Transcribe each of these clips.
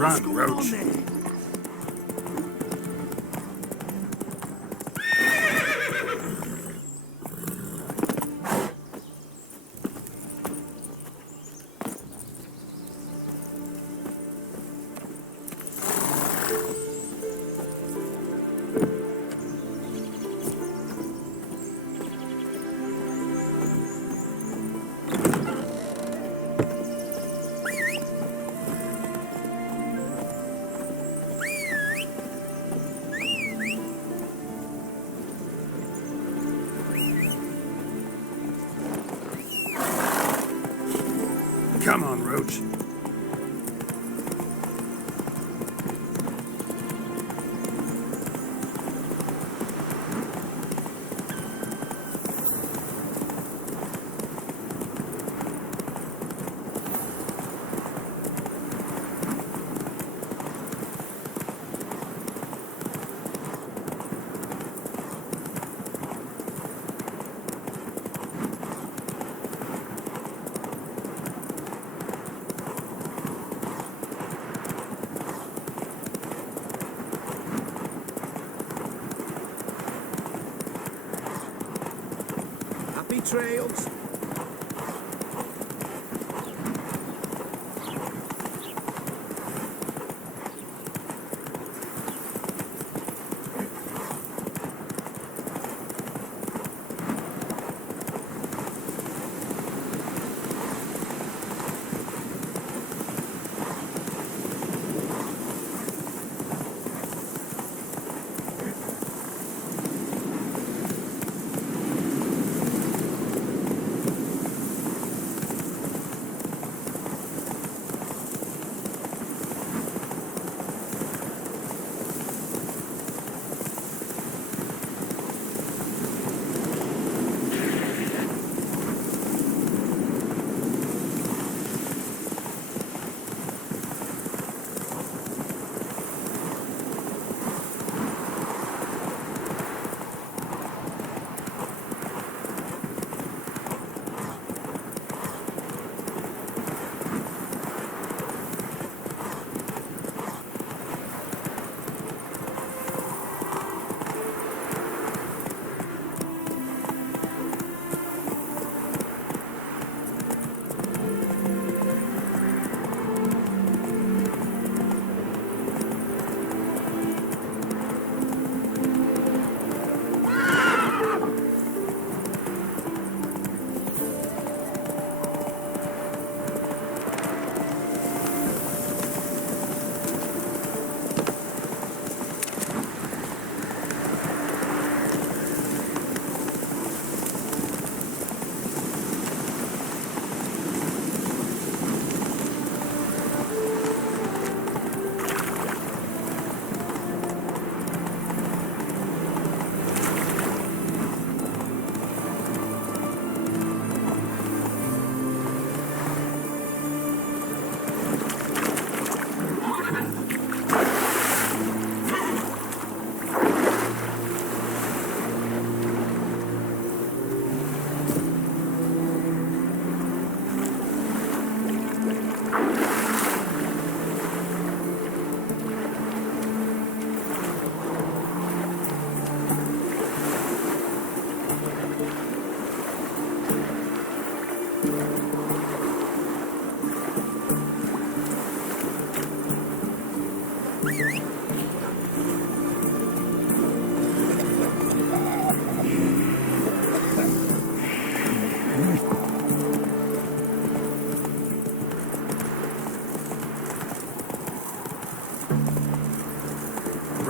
Run, Roach. Come on, Roach. Happy trails.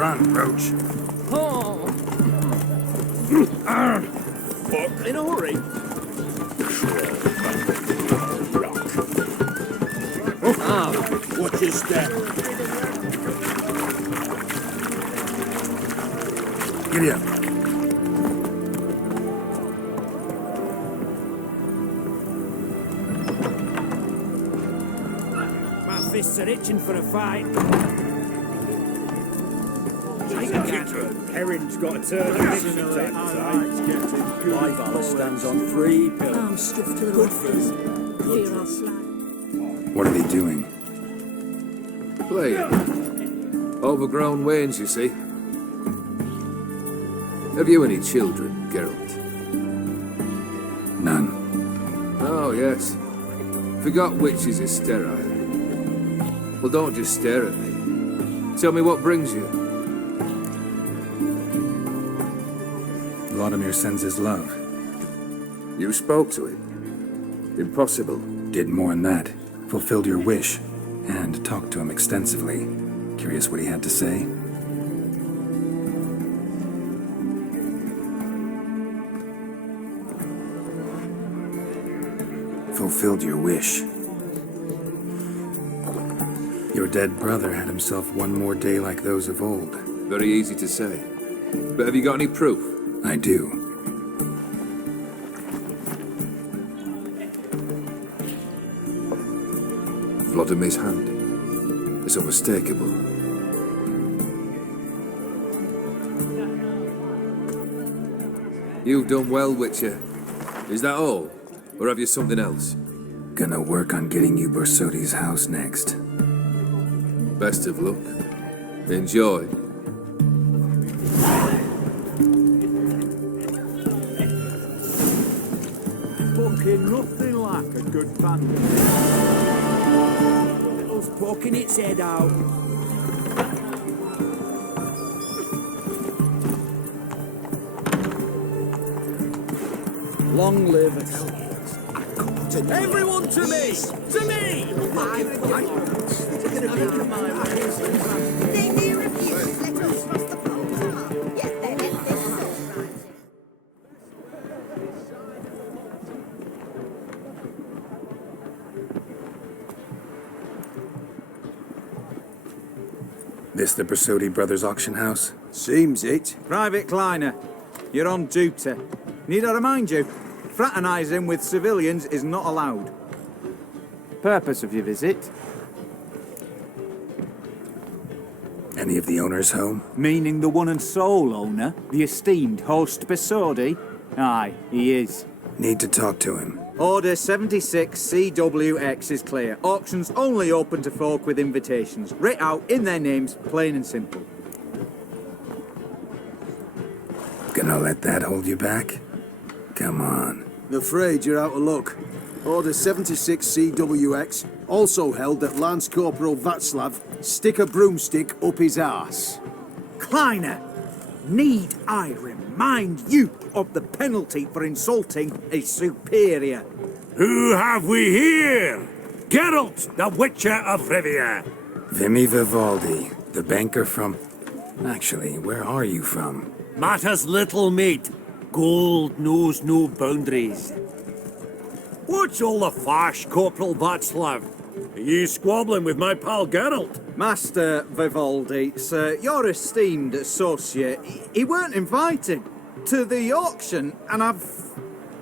Run, Roach. Oh. Fuck. In a hurry. Watch your step. Giddy up. My fists are itching for a fight. Herring's got a turn. My valor stands on 3 pillars. I'm stuffed to the good for fear I'll slide. What are they doing? Playing. Overgrown wains, you see. Have you any children, Geralt? None. Oh, yes. Forgot witches is sterile. Well, don't just stare at me. Tell me what brings you. Vladimir sends his love. You spoke to him. Impossible. Did more than that. Fulfilled your wish. And talked to him extensively. Curious what he had to say? Fulfilled your wish. Your dead brother had himself one more day like those of old. Very easy to say. But have you got any proof? I do. Vladimir's hand. It's unmistakable. You've done well, Witcher. Is that all? Or have you something else? Gonna work on getting you Borsodi's house next. Best of luck. Enjoy. Fucking nothing like a good bandit. Little's poking its head out. Long live it. Everyone to me! To me! They may refuse. Let us cross the pond. Yet they let this soul rise. This the Borsodi Brothers auction house? Seems it. Private Kleiner, you're on duty. Need I remind you, fraternising with civilians is not allowed. Purpose of your visit? Any of the owners home? Meaning the one and sole owner, the esteemed host Borsodi? Aye, he is. Need to talk to him. Order 76 CWX is clear. Auctions only open to folk with invitations. Writ out in their names, plain and simple. Gonna let that hold you back? Come on. Afraid you're out of luck. Order 76 CWX also held that Lance Corporal Václav stick a broomstick up his arse. Kleiner, need I remind you of the penalty for insulting a superior? Who have we here? Geralt, the Witcher of Rivia. Vimy Vivaldi, the banker from... Actually, where are you from? Matters little, mate. Gold knows no boundaries. What's all the fash, Corporal Václav? Are you squabbling with my pal Geralt? Master Vivaldi, sir, your esteemed associate, he weren't invited to the auction, and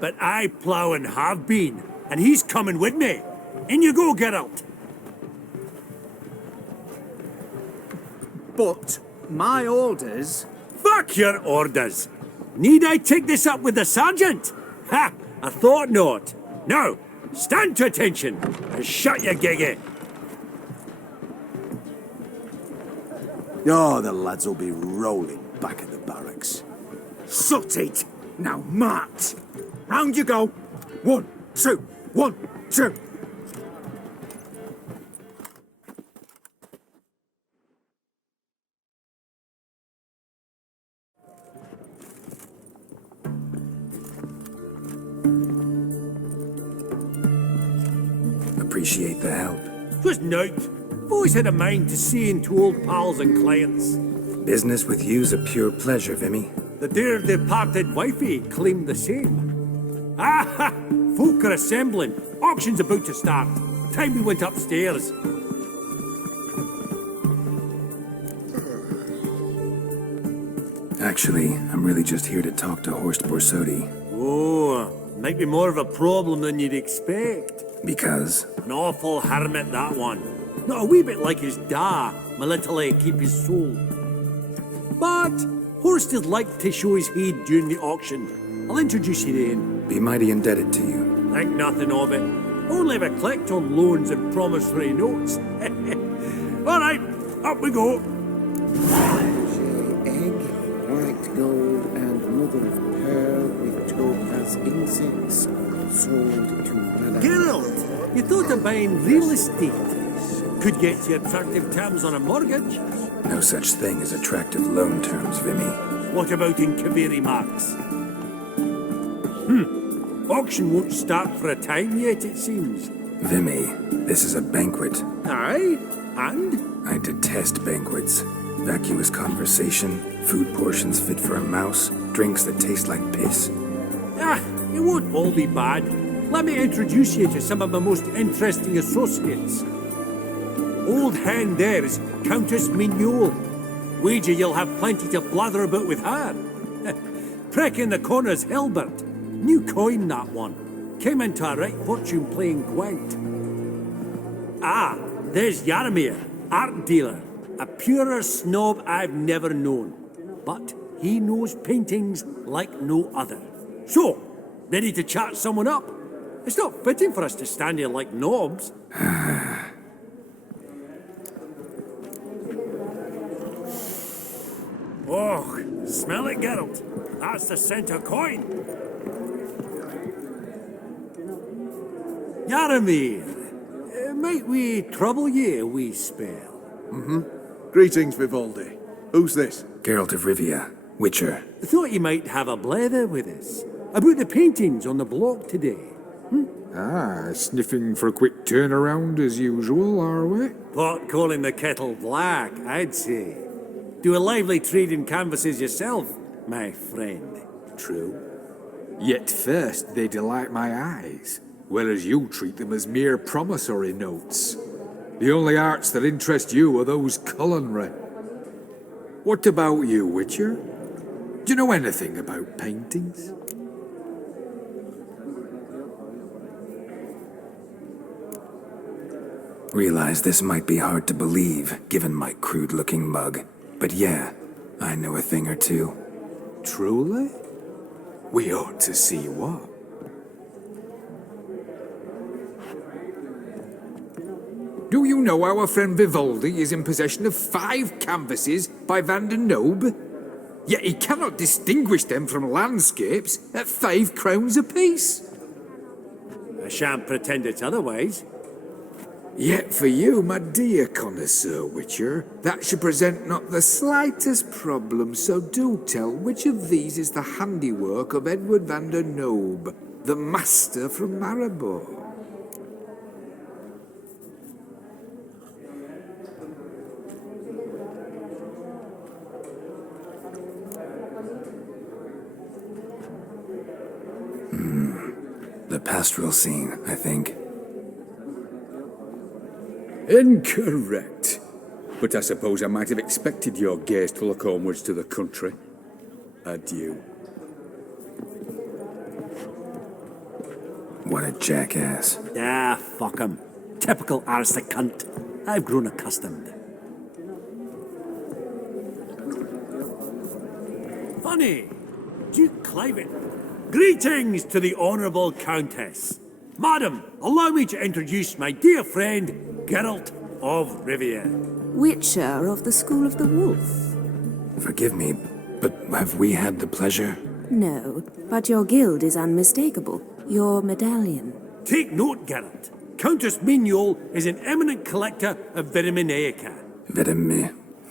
But I plough and have been, and he's coming with me. In you go, Geralt. But my orders... Fuck your orders. Need I take this up with the sergeant? Ha! I thought not. Now, stand to attention and shut your giggy. Oh, the lads will be rolling back at the barracks. Sut it! Now march! Round you go! 1, 2, 1, 2! Appreciate the help. Twas nowt. I've always had a mind to seeing to old pals and clients. Business with you's a pure pleasure, Vimy. The dear departed wifey claimed the same. Ah ha! Folk are assembling. Auction's about to start. Time we went upstairs. Actually, I'm really just here to talk to Horst Borsodi. Oh, might be more of a problem than you'd expect. Because? An awful hermit, that one. Not a wee bit like his da, my little keep his soul. But Horst is like to show his head during the auction. I'll introduce you then. Be mighty indebted to you. Think nothing of it. Only if I collect on loans and promissory notes. All right, up we go. Egg, white gold, and mother of pearl with topaz insects sold to Malak. Geralt, you thought of buying real estate. Could get you attractive terms on a mortgage. No such thing as attractive loan terms, Vimy. What about in Kaveri Max? Auction won't start for a time yet, it seems. Vimy, this is a banquet. Aye, and? I detest banquets. Vacuous conversation, food portions fit for a mouse, drinks that taste like piss. Ah, it won't all be bad. Let me introduce you to some of my most interesting associates. Old hand there is Countess Mignol. Wager you'll have plenty to blather about with her. Prick in the corner's Hilbert. New coin, that one. Came into a right fortune playing Gwent. Ah, there's Yaramir, art dealer. A purer snob I've never known. But he knows paintings like no other. So, ready to chat someone up? It's not fitting for us to stand here like knobs. Oh, smell it, Geralt. That's the scent of coin. Yaramir, might we trouble ye a wee spell? Greetings, Vivaldi. Who's this? Geralt of Rivia, Witcher. Thought you might have a blether with us. About the paintings on the block today. Ah, sniffing for a quick turnaround as usual, are we? Pot calling the kettle black, I'd say. Do a lively trade in canvases yourself, my friend. True. Yet first they delight my eyes, whereas you treat them as mere promissory notes. The only arts that interest you are those culinary. What about you, Witcher? Do you know anything about paintings? Realize this might be hard to believe, given my crude-looking mug. But yeah, I know a thing or two. Truly? We ought to see what. Do you know our friend Vivaldi is in possession of 5 canvases by Van der Nobe? Yet he cannot distinguish them from landscapes at 5 crowns apiece. I shan't pretend it's otherwise. Yet for you, my dear connoisseur Witcher, that should present not the slightest problem, so do tell which of these is the handiwork of Edward van der Nobe, the master from Maribor. The pastoral scene, I think. Incorrect. But I suppose I might have expected your gaze to look homewards to the country. Adieu. What a jackass. Ah, fuck him. Typical aristocrat cunt. I've grown accustomed. Funny. Duke Cliven. Greetings to the Honourable Countess. Madam, allow me to introduce my dear friend, Geralt of Rivia. Witcher of the School of the Wolf. Forgive me, but have we had the pleasure? No, but your guild is unmistakable. Your medallion. Take note, Geralt. Countess Mignol is an eminent collector of Viriminaica.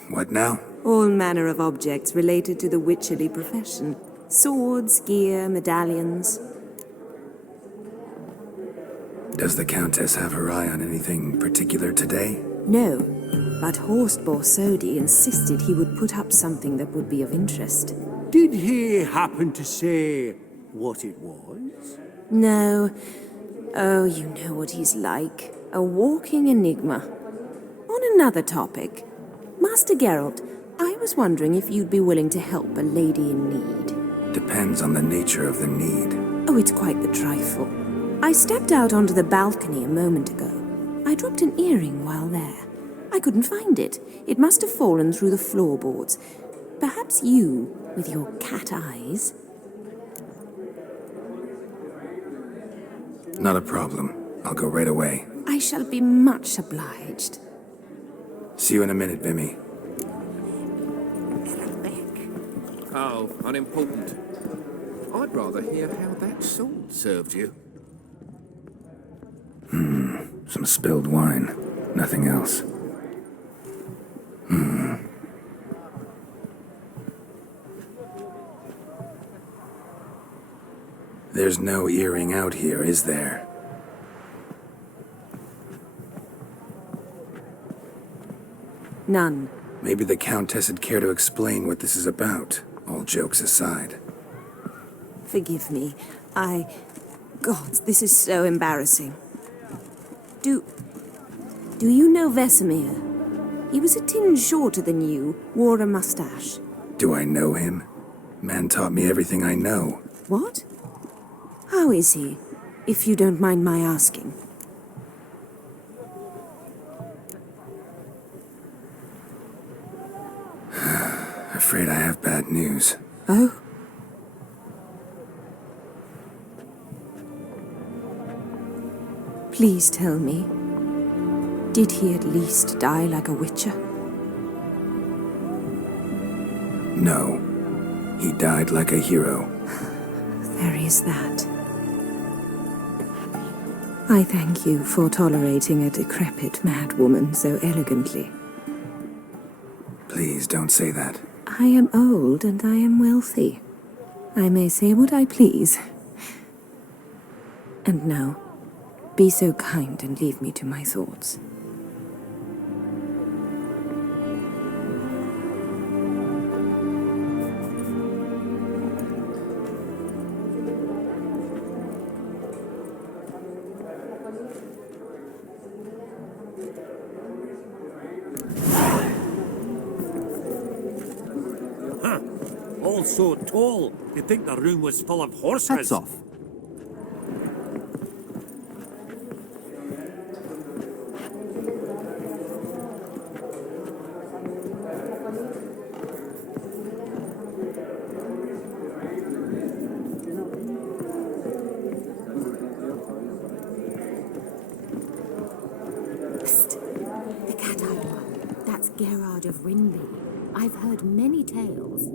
What now? All manner of objects related to the witcherly profession. Swords, gear, medallions. Does the Countess have her eye on anything particular today? No, but Horst Borsodi insisted he would put up something that would be of interest. Did he happen to say what it was? No. Oh, you know what he's like. A walking enigma. On another topic, Master Geralt, I was wondering if you'd be willing to help a lady in need. Depends on the nature of the need. Oh, it's quite the trifle. I stepped out onto the balcony a moment ago. I dropped an earring while there. I couldn't find it. It must have fallen through the floorboards. Perhaps you, with your cat eyes. Not a problem. I'll go right away. I shall be much obliged. See you in a minute, Vimy. Oh, unimportant. I'd rather hear how that sword served you. Some spilled wine. Nothing else. There's no earring out here, is there? None. Maybe the Countess would care to explain what this is about, all jokes aside. Forgive me. God, this is so embarrassing. Do you know Vesemir? He was a tinge shorter than you, wore a mustache. Do I know him? Man taught me everything I know. What? How is he, if you don't mind my asking? Afraid I have bad news. Oh? Please tell me, did he at least die like a witcher? No. He died like a hero. There is that. I thank you for tolerating a decrepit madwoman so elegantly. Please don't say that. I am old and I am wealthy. I may say what I please. And now, be so kind and leave me to my thoughts. All so tall, you'd think the room was full of horses. Hats off. The cat-eyed one. That's Gerard of Rinby. I've heard many tales.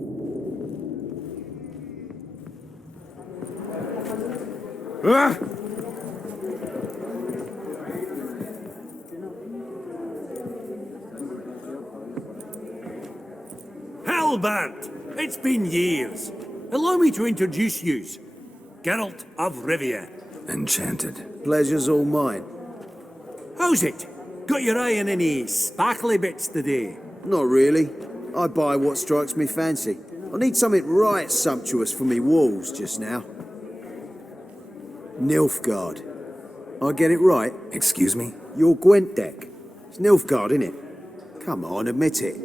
Halbert! It's been years. Allow me to introduce yous. Geralt of Rivia. Enchanted. Pleasure's all mine. How's it? Got your eye on any sparkly bits today? Not really. I buy what strikes me fancy. I need something right sumptuous for me walls just now. Nilfgaard. I get it right? Excuse me? Your Gwent deck. It's Nilfgaard, innit? Come on, admit it.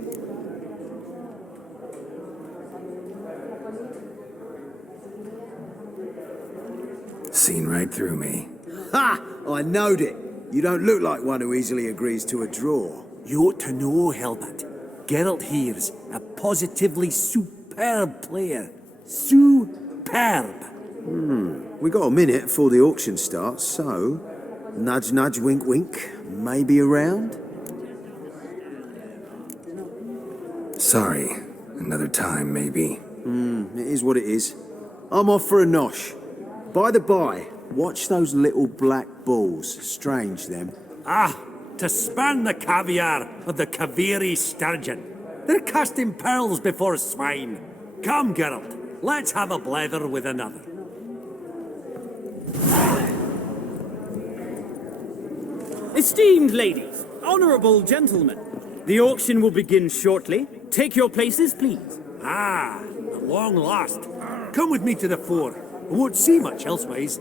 Seen right through me. Ha! I knowed it. You don't look like one who easily agrees to a draw. You ought to know, Helbert. Geralt here's a positively superb player. Superb. We got a minute before the auction starts, so... Nudge, nudge, wink, wink. Maybe around? Sorry. Another time, maybe. It is what it is. I'm off for a nosh. By the by, watch those little black balls. Strange, them. Ah, to span the caviar of the Kaviri sturgeon. They're casting pearls before swine. Come, Geralt, let's have a blether with another. Esteemed ladies, honorable gentlemen, the auction will begin shortly. Take your places, please. Ah, at long last. Come with me to the fore. I won't see much elsewise.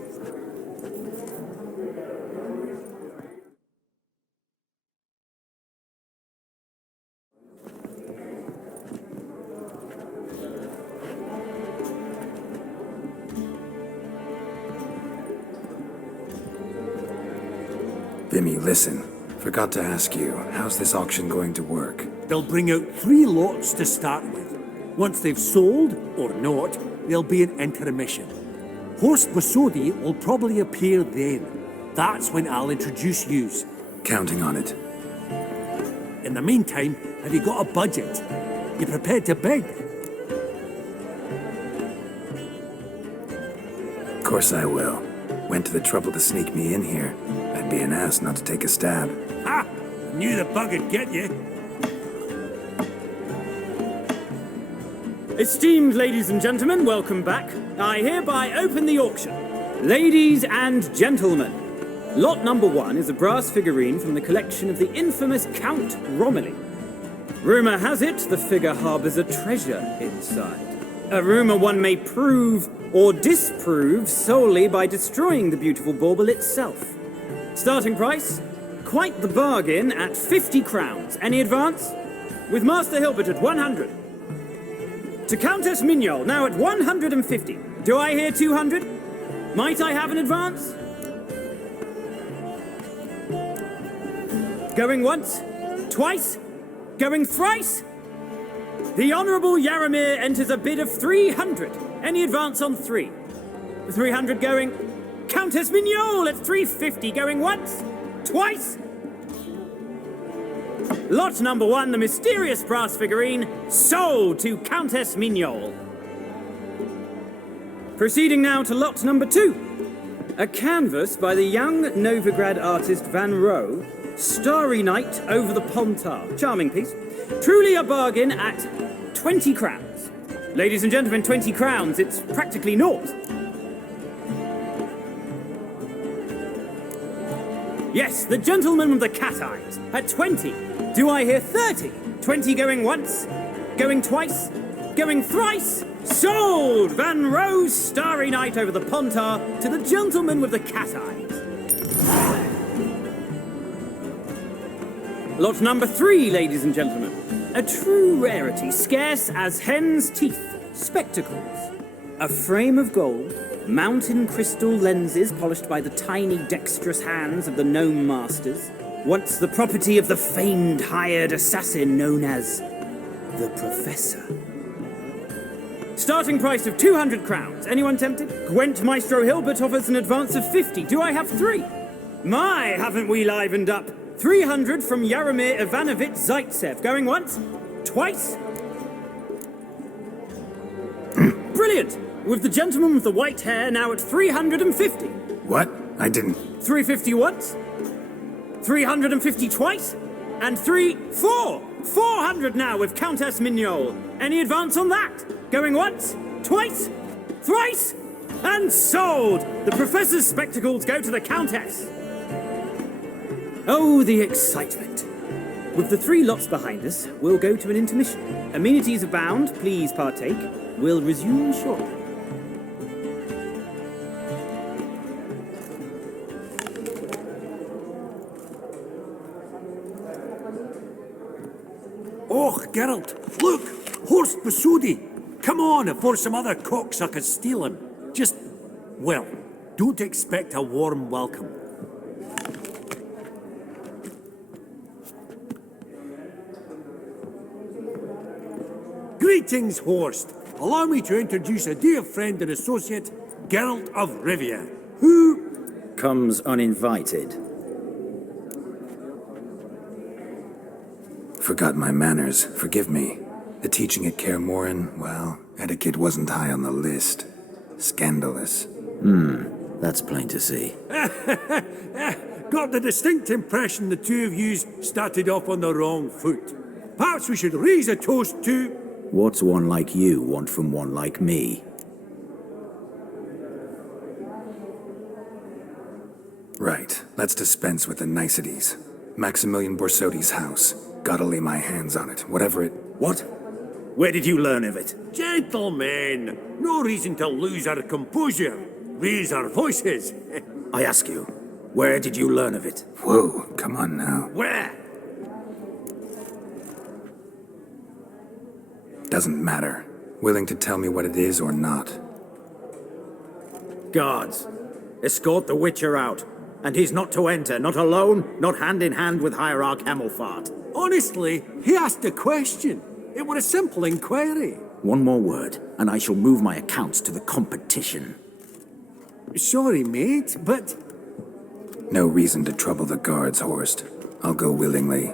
Vimy, listen. Forgot to ask you, how's this auction going to work? They'll bring out 3 lots to start with. Once they've sold, or not, there'll be an intermission. Horst Bosodi will probably appear then. That's when I'll introduce yous. Counting on it. In the meantime, have you got a budget? You prepared to beg? Of course I will. Went to the trouble to sneak me in here. I'd be an ass not to take a stab. Ha! Knew the bug would get you. Esteemed ladies and gentlemen, welcome back. I hereby open the auction. Ladies and gentlemen, lot number 1 is a brass figurine from the collection of the infamous Count Romilly. Rumour has it the figure harbours a treasure inside. A rumour one may prove or disprove solely by destroying the beautiful bauble itself. Starting price? Quite the bargain at 50 crowns. Any advance? With Master Hilbert at 100. To Countess Mignol, now at 150. Do I hear 200? Might I have an advance? Going once? Twice? Going thrice? The Honourable Yaramir enters a bid of 300. Any advance on 3? 300 going. Countess Mignol at 350. Going once? Twice? Lot number 1, the mysterious brass figurine, sold to Countess Mignol. Proceeding now to lot number 2. A canvas by the young Novigrad artist Van Rohe, Starry Night over the Pontar. Charming piece. Truly a bargain at 20 crowns. Ladies and gentlemen, 20 crowns, it's practically naught. Yes, the gentleman with the cat eyes at 20. Do I hear 30? 20 going once, going twice, going thrice? Sold! Van Rohe's Starry Night over the Pontar to the gentleman with the cat eyes. Lot number 3, ladies and gentlemen. A true rarity, scarce as hen's teeth. Spectacles. A frame of gold, mountain crystal lenses polished by the tiny dexterous hands of the gnome masters. Once the property of the famed hired assassin known as the Professor. Starting price of 200 crowns. Anyone tempted? Gwent Maestro Hilbert offers an advance of 50. Do I have 3? My, haven't we livened up? 300 from Yaramir Ivanovich Zaitsev. Going once? Twice? Brilliant! With the gentleman with the white hair now at 350. What? I didn't... 350 once? 350 twice? And 400 now with Countess Mignol. Any advance on that? Going once? Twice? Thrice? And sold! The Professor's spectacles go to the Countess. Oh, the excitement. With the 3 lots behind us, we'll go to an intermission. Amenities abound, please partake. We'll resume shortly. Oh, Geralt, look! Horst Basudi! Come on, before some other cocksuckers steal him. Just, well, don't expect a warm welcome. Greetings, Horst. Allow me to introduce a dear friend and associate, Geralt of Rivia, who... comes uninvited. Forgot my manners. Forgive me. The teaching at Kaer Morhen, well, etiquette wasn't high on the list. Scandalous. That's plain to see. Got the distinct impression the two of yous started off on the wrong foot. Perhaps we should raise a toast to... What's one like you want from one like me? Right. Let's dispense with the niceties. Maximilian Borsodi's house. Gotta lay my hands on it, whatever it... What? Where did you learn of it? Gentlemen, no reason to lose our composure. Raise our voices. I ask you, where did you learn of it? Whoa, come on now. Where? Doesn't matter. Willing to tell me what it is or not. Guards, escort the Witcher out. And he's not to enter, not alone, not hand in hand with Hierarch Hamelfart. Honestly, he asked a question. It was a simple inquiry. One more word, and I shall move my accounts to the competition. Sorry, mate, but... No reason to trouble the guards, Horst. I'll go willingly.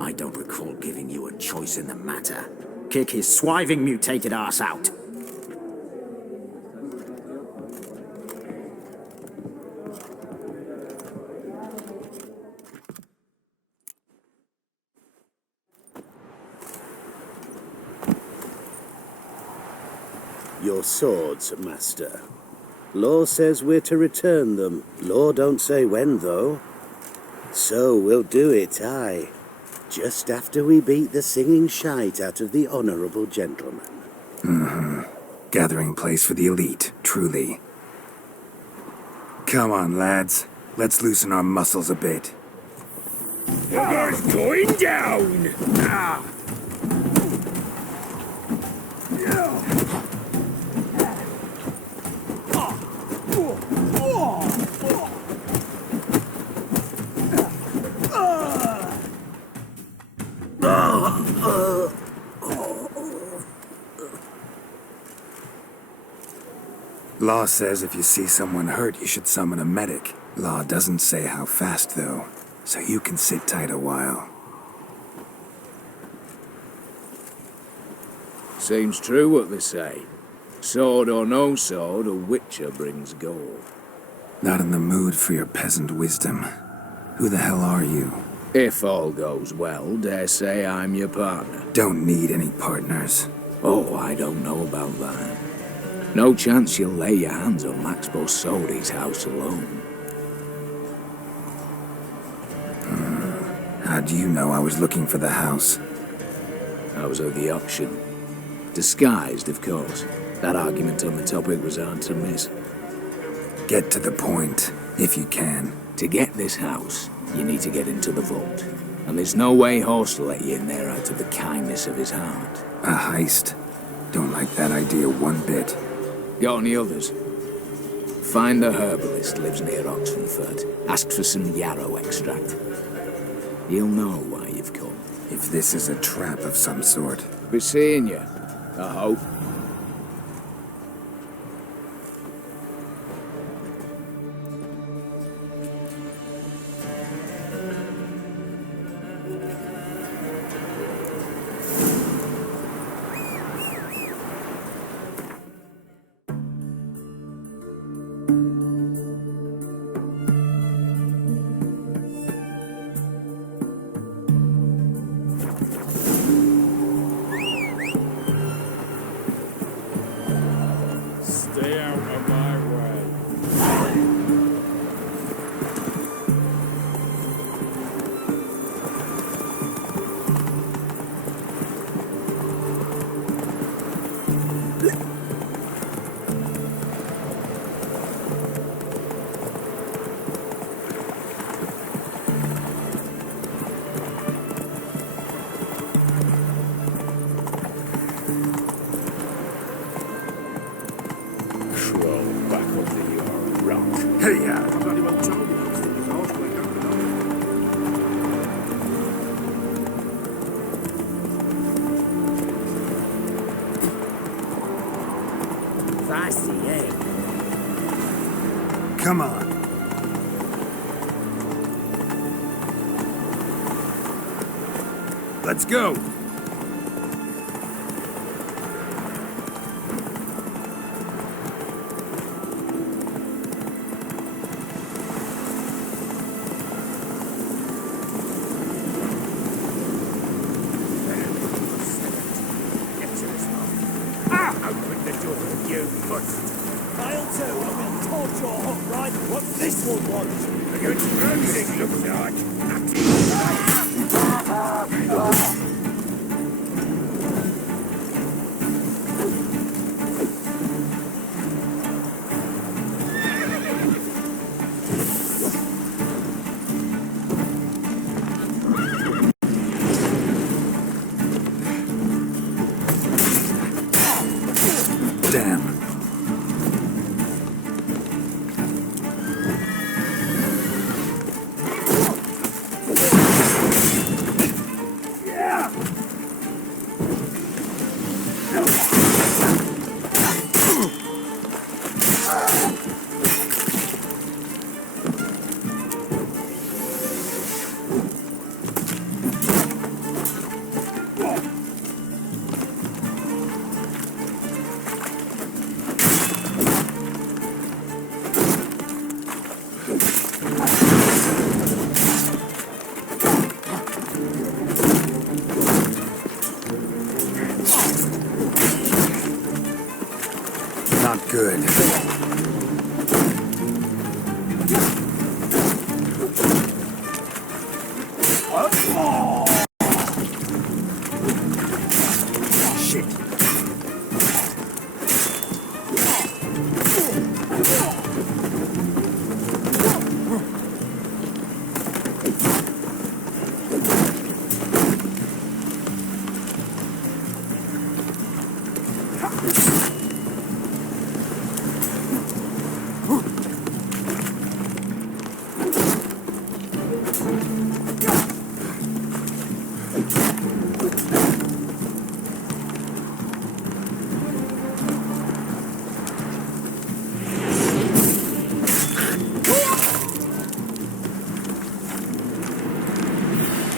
I don't recall giving you a choice in the matter. Kick his swiving, mutated ass out. Your swords, master. Law says we're to return them. Law don't say when, though. So we'll do it, aye. Just after we beat the singing shite out of the honourable gentleman. Mm-hmm. Gathering place for the elite, truly. Come on, lads. Let's loosen our muscles a bit. It's going down! Ah! Law says if you see someone hurt, you should summon a medic. Law doesn't say how fast, though, so you can sit tight a while. Seems true what they say. Sword or no sword, a witcher brings gold. Not in the mood for your peasant wisdom. Who the hell are you? If all goes well, dare say I'm your partner. Don't need any partners. Oh, I don't know about that. No chance you'll lay your hands on Max Borsodi's house alone. How do you know I was looking for the house? I was at the auction. Disguised, of course. That argument on the topic was hard to miss. Get to the point, if you can. To get this house, you need to get into the vault. And there's no way Horst will let you in there out of the kindness of his heart. A heist? Don't like that idea one bit. Got any others? Find the herbalist lives near Oxenfurt. Ask for some yarrow extract. He'll know why you've come. If this is a trap of some sort. Be seeing you, I hope. Stay out of my way. Crawl back under your rock. Hey-ya! Bloody well told you those things, Horst, but you don't know. Feisty, eh? Come on. Let's go! Open the door, you must. I'll too, I will torch your hot ride. What's this one want? Against everything looks like. Damn. not good. Shit.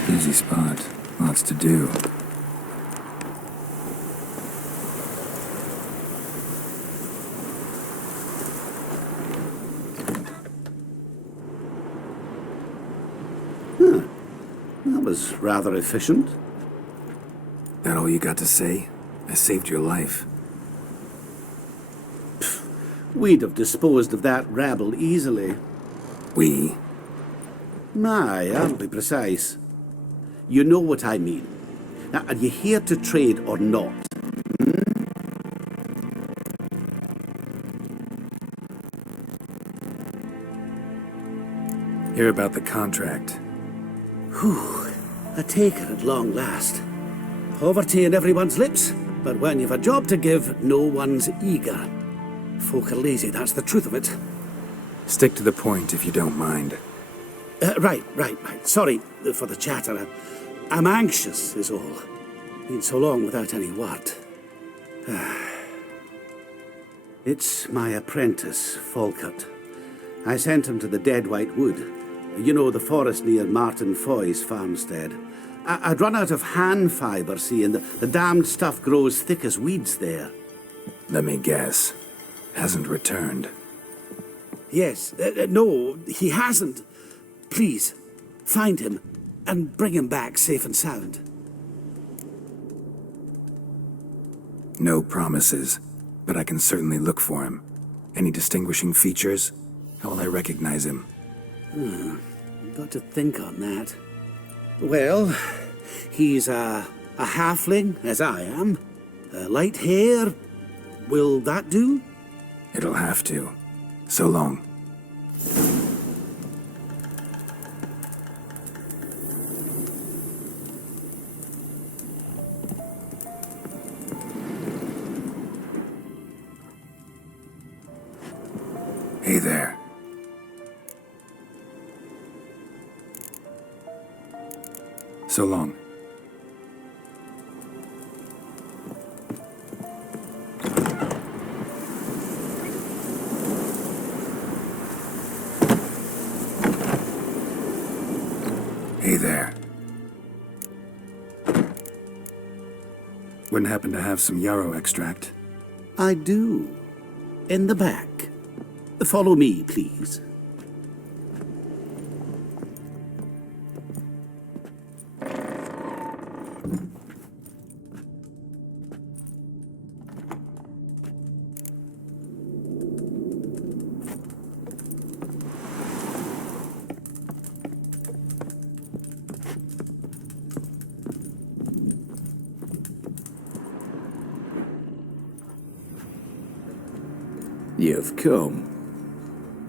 Busy spot. Lots to do. That was rather efficient. That all you got to say? I saved your life. We'd have disposed of that rabble easily. We? Aye, I'll be precise. You know what I mean. Now, are you here to trade or not? Hear about the contract. Whew, a taker at long last. Poverty in everyone's lips, but when you've a job to give, no one's eager. Folk are lazy, that's the truth of it. Stick to the point if you don't mind. Right. Sorry for the chatter. I'm anxious, is all. Been so long without any word. It's my apprentice, Falkert. I sent him to the Dead White Wood. You know, the forest near Martin Foy's farmstead. I'd run out of hand fibre, see, and the damned stuff grows thick as weeds there. Let me guess. Hasn't returned. Yes. No, he hasn't. Please, find him and bring him back safe and sound. No promises, but I can certainly look for him. Any distinguishing features? How will I recognize him? Got to think on that. Well, he's a halfling, as I am. Light hair. Will that do? It'll have to. So long. Hey there. So long. Hey there. Wouldn't happen to have some yarrow extract? I do. In the back. Follow me, please. You've come.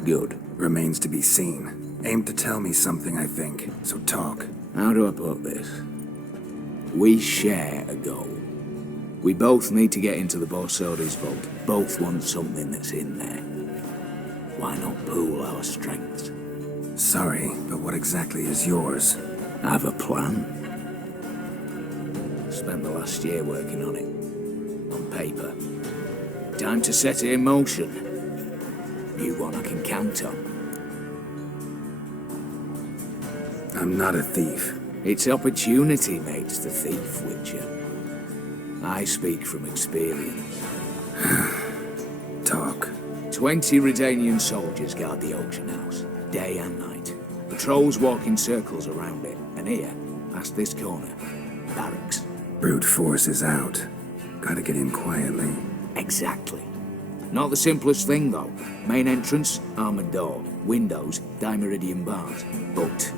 Good. Remains to be seen. Aim to tell me something, I think. So talk. How do I put this? We share a goal. We both need to get into the Borsodi's vault. Both want something that's in there. Why not pool our strengths? Sorry, but what exactly is yours? I have a plan. Spent the last year working on it. On paper. Time to set it in motion. You one I can count on. I'm not a thief. It's opportunity makes the thief, Witcher. I speak from experience. Talk. 20 Redanian soldiers guard the auction house, day and night. Patrols walk in circles around it, and here, past this corner, barracks. Brute force is out. Gotta get in quietly. Exactly. Not the simplest thing, though. Main entrance, armoured door. Windows, dimeridian bars. But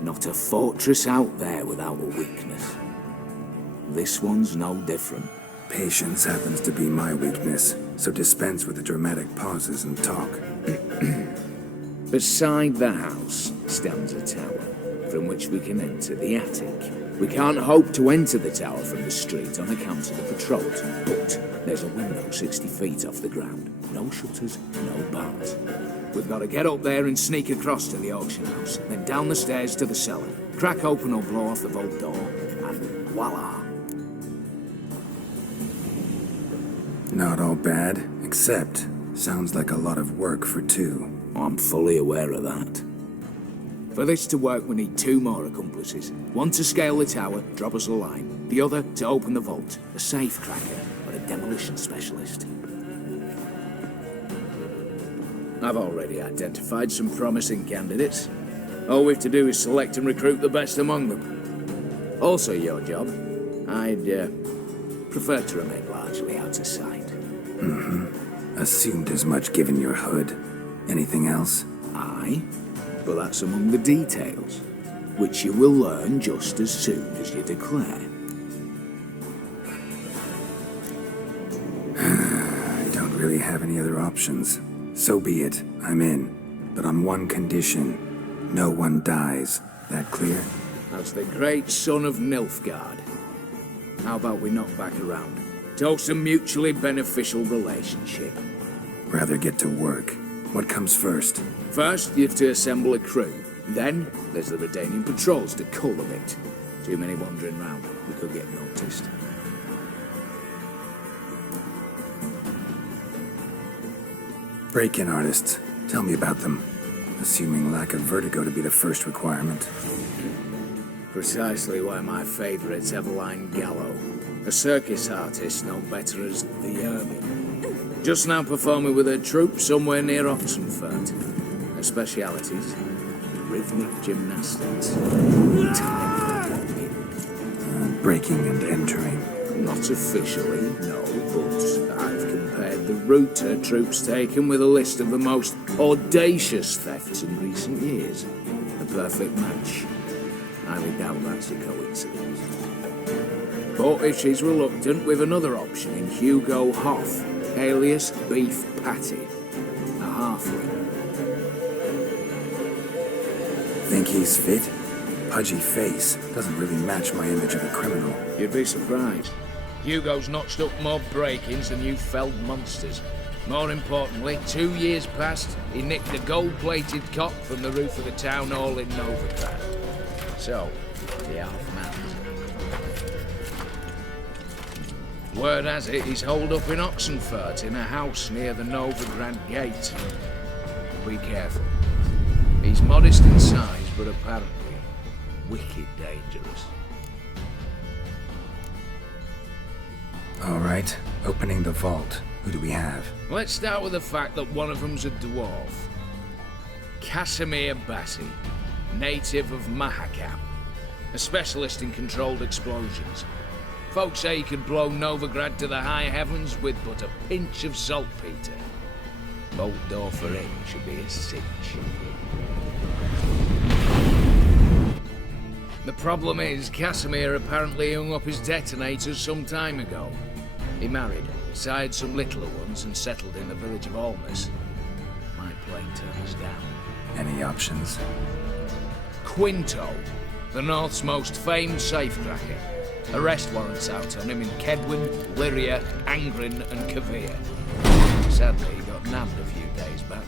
not a fortress out there without a weakness. This one's no different. Patience happens to be my weakness, so dispense with the dramatic pauses and talk. Beside the house stands a tower, from which we can enter the attic. We can't hope to enter the tower from the street on account of the patrols, but there's a window 60 feet off the ground. No shutters, no bars. We've got to get up there and sneak across to the auction house, then down the stairs to the cellar, crack open or blow off the vault door, and voila! Not all bad, except sounds like a lot of work for two. I'm fully aware of that. For this to work, we need 2 more accomplices. One to scale the tower, drop us a line. The other to open the vault. A safe cracker, or a demolition specialist. I've already identified some promising candidates. All we have to do is select and recruit the best among them. Also your job. I'd prefer to remain largely out of sight. Assumed as much given your hood. Anything else? Aye, but that's among the details, which you will learn just as soon as you declare. I don't really have any other options. So be it, I'm in. But on one condition. No one dies. That clear? As the great son of Nilfgaard. How about we knock back around? Toast a mutually beneficial relationship. Rather get to work. What comes first? First, you have to assemble a crew. Then, there's the Redanian patrols to cull a bit. Too many wandering round. We could get noticed. Break-in artists. Tell me about them. Assuming lack of vertigo to be the first requirement. Precisely why my favourite's Eveline Gallo. A circus artist known better as the Ermine. Just now performing with her troupe somewhere near Oxenfurt. Her specialities? Rhythmic gymnastics. Breaking and entering. Not officially, no, but I've compared the route her troope's taken with a list of the most audacious thefts in recent years. A perfect match. I highly doubt that's a coincidence. But if she's reluctant, we've another option in Hugo Hoff, alias Beef Patty, a halfling. Think he's fit? Pudgy face doesn't really match my image of a criminal. You'd be surprised. Hugo's notched up more break-ins than you felled monsters. More importantly, 2 years past, he nicked a gold-plated cop from the roof of the town hall in Novigrad. So, the half matters. Word has it he's holed up in Oxenfurt in a house near the Novigrad gate. Be careful. He's modest in size, but apparently wicked dangerous. All right, opening the vault. Who do we have? Let's start with the fact that one of them's a dwarf. Casimir Bassi, native of Mahakam, a specialist in controlled explosions. Folks say he could blow Novigrad to the high heavens with but a pinch of saltpeter. Bolt door for him should be a cinch. The problem is, Casimir apparently hung up his detonators some time ago. He married, sired some littler ones, and settled in the village of Almas. Might plain turn us down. Any options? Quinto, the North's most famed safecracker. Arrest warrants out on him in Kedwin, Lyria, Angrin, and Kavir. Sadly, he got nabbed a few days back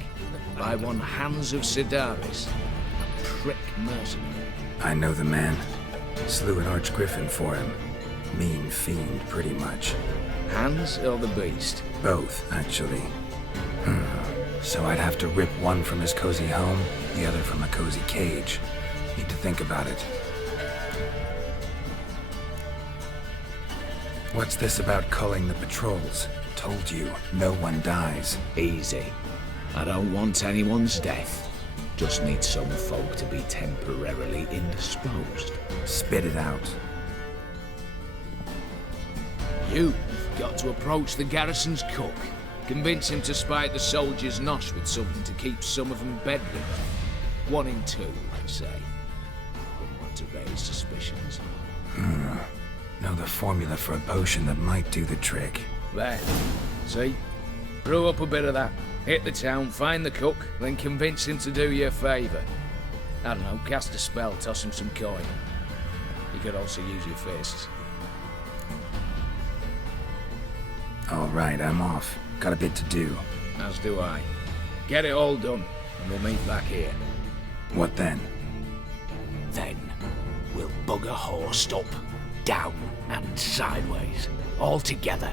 by one Hans of Sidaris, a prick mercenary. I know the man. Slew an archgriffin for him. Mean fiend, pretty much. Hans or the beast? Both, actually. So I'd have to rip one from his cozy home, the other from a cozy cage. Need to think about it. What's this about culling the patrols? Told you, no one dies. Easy. I don't want anyone's death. Just need some folk to be temporarily indisposed. Spit it out. You've got to approach the garrison's cook. Convince him to spike the soldiers' nosh with something to keep some of them bedridden. 1 in 2, let's say. Wouldn't want to raise suspicions. Know the formula for a potion that might do the trick. There. See? Brew up a bit of that. Hit the town, find the cook, then convince him to do you a favour. I don't know, cast a spell, toss him some coin. You could also use your fists. All right, I'm off. Got a bit to do. As do I. Get it all done, and we'll meet back here. What then? Then, we'll bugger horsed up, down and sideways, all together.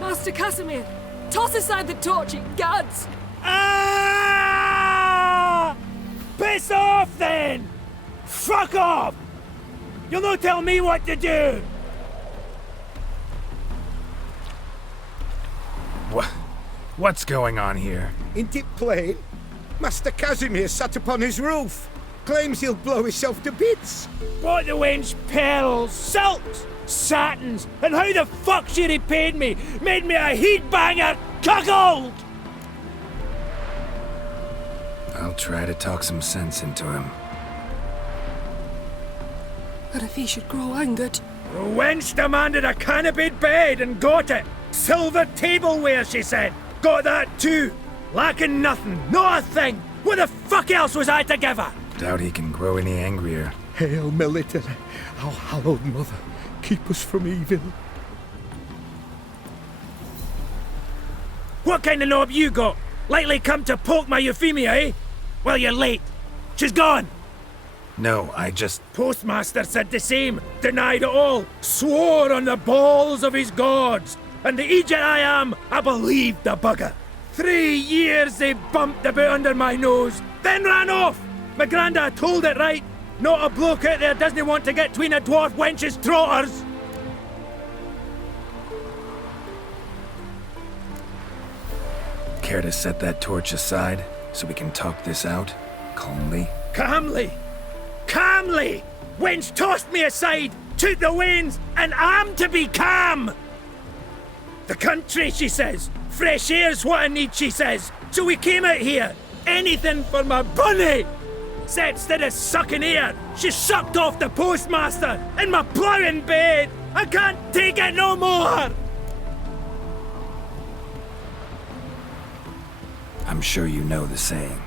Master Casimir, toss aside the torch, it gads! Ah! Piss off then! Fuck off! You'll not tell me what to do! What's going on here? Isn't it plain? Master Casimir sat upon his roof. Claims he'll blow himself to bits. Bought the wench pearls, silks, satins, and how the fuck she repaid me? Made me a heat-banger cuckold! I'll try to talk some sense into him. But if he should grow angered... The wench demanded a canopied bed and got it. Silver tableware, she said. Got that too. Lacking nothing, not a thing. What the fuck else was I to give her? Doubt he can grow any angrier. Hail Melitele, our hallowed mother, keep us from evil. What kind of knob you got? Likely come to poke my Euphemia, eh? Well, you're late. She's gone. No, I just... Postmaster said the same. Denied it all. Swore on the balls of his gods. And the Egypt I am, I believed the bugger. 3 years they bumped about under my nose, then ran off. My grandad told it right. Not a bloke out there doesn't want to get between a dwarf wench's trotters. Care to set that torch aside so we can talk this out calmly? Calmly? Calmly! Wench tossed me aside, took the wains, and I'm to be calm! The country, she says. Fresh air's what I need, she says. So we came out here. Anything for my bunny! So instead of sucking air, she sucked off the postmaster in my ploughing bed. I can't take it no more. I'm sure you know the saying.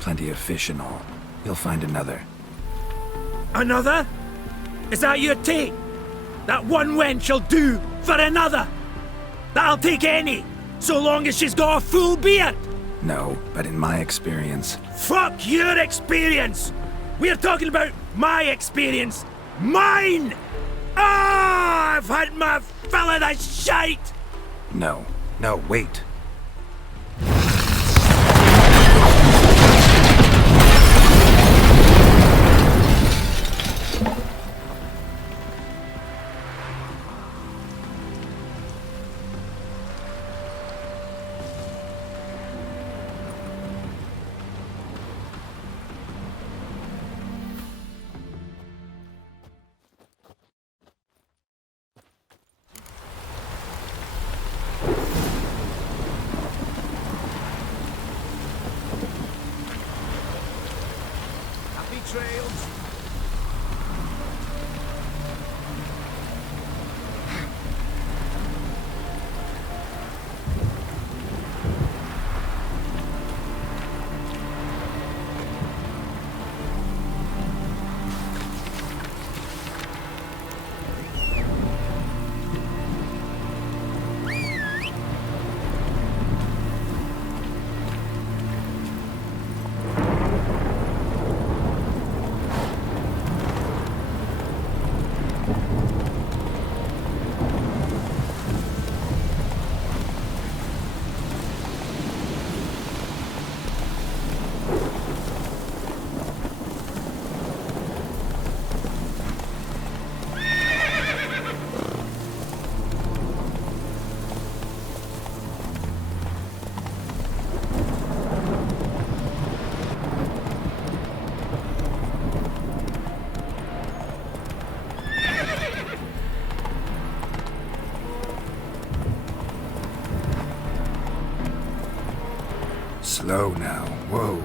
Plenty of fish and all. You'll find another. Another? Is that your take? That one wench'll do for another? That'll take any, so long as she's got a full beard. No, but in my experience... Fuck your experience! We're talking about my experience. Mine! Ah, I've had my fill of the shite! No, wait. Trails. Slow now. Whoa.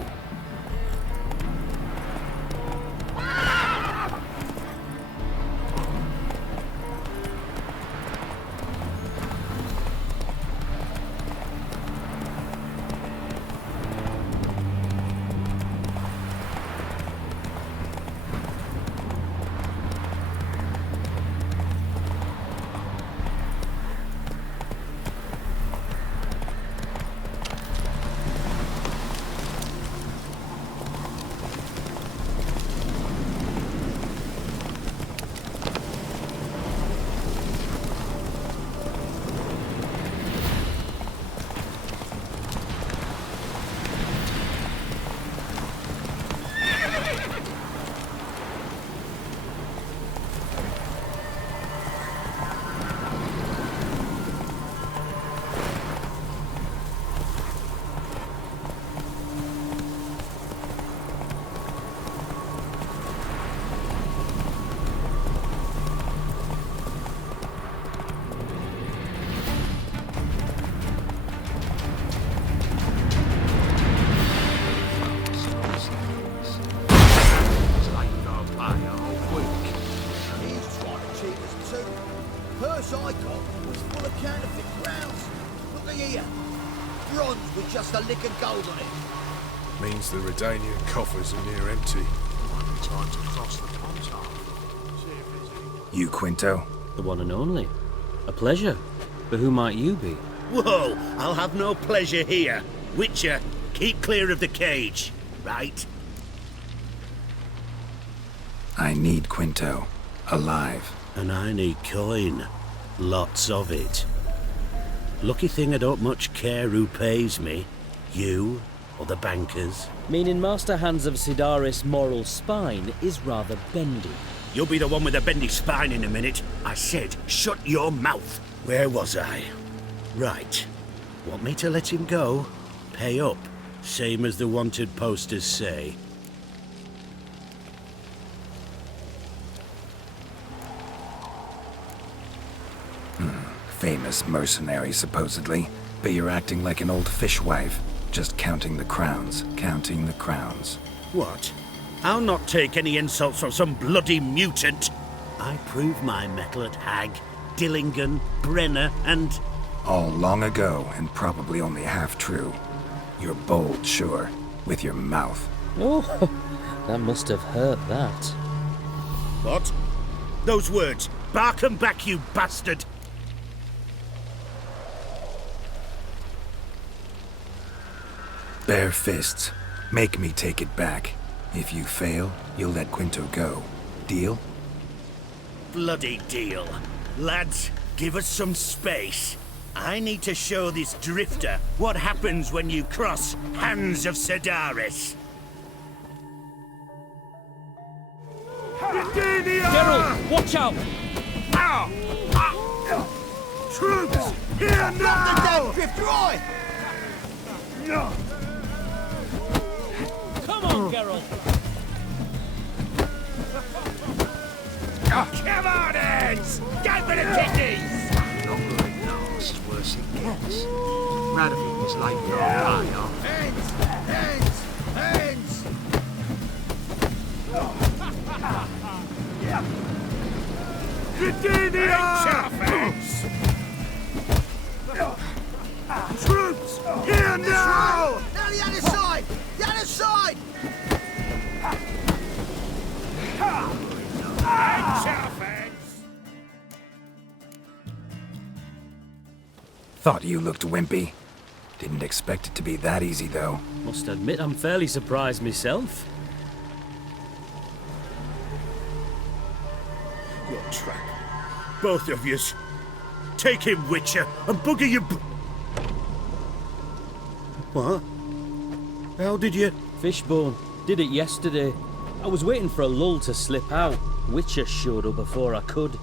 purse I got was full of counterfeit crowns. Look here. Bronze with just a lick of gold on it. Means the Redanian coffers are near empty. Time to cross the pond. You, Quinto? The one and only. A pleasure. But who might you be? Whoa, I'll have no pleasure here. Witcher, keep clear of the cage, right? I need Quinto. Alive. And I need coin. Lots of it. Lucky thing I don't much care who pays me. You or the bankers. Meaning Master Hans of Sidaris' moral spine is rather bendy. You'll be the one with the bendy spine in a minute. I said, shut your mouth. Where was I? Right. Want me to let him go? Pay up. Same as the wanted posters say. Famous mercenary, supposedly. But you're acting like an old fishwife. Just counting the crowns. Counting the crowns. What? I'll not take any insults from some bloody mutant. I prove my mettle at Hag, Dillingen, Brenner, and... All long ago, and probably only half true. You're bold, sure, with your mouth. Oh, that must have hurt, that. What? Those words. Bark 'em back, you bastard! Bare fists. Make me take it back. If you fail, you'll let Quinto go. Deal? Bloody deal. Lads, give us some space. I need to show this drifter what happens when you cross Hands of Sedaris. Geralt, watch out! Troops, here now! Stop the dead drifter, oi! Come on, Geralt! Come on, heads! Get for the kidneys! Not like last, worse it gets. Radovid was like your fire. Hands! Hands! Hands! Troops, here now! Now the other side! The other side! Thought you looked wimpy. Didn't expect it to be that easy, though. Must admit I'm fairly surprised myself. Your trap. Both of yous. Take him, Witcher, and bugger your... What? How did you... Fishbone. Did it yesterday. I was waiting for a lull to slip out. Witcher showed up before I could.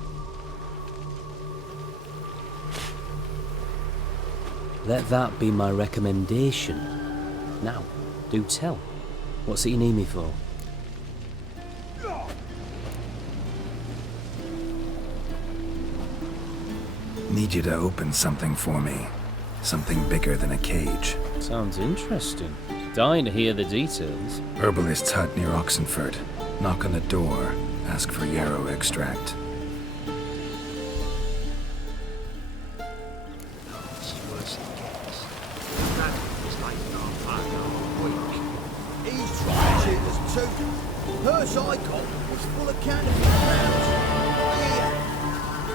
Let that be my recommendation. Now, do tell. What's it you need me for? Need you to open something for me. Something bigger than a cage. Sounds interesting. Dying to hear the details. Herbalist's hut near Oxenford. Knock on the door. Ask for yarrow extract. He's trying to cheat us too. Purse I got was full of counterfeit crowns. Here,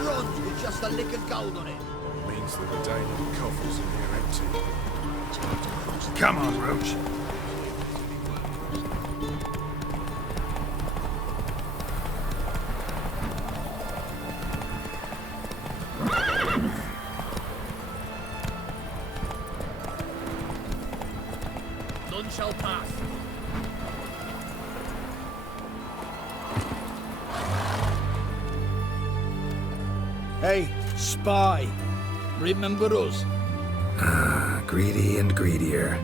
bronze with just a lick of gold on it. Means that the Danon coffers are near empty. Come on, Roach. None shall pass. Hey, spy. Remember us? Ah, greedy and greedier.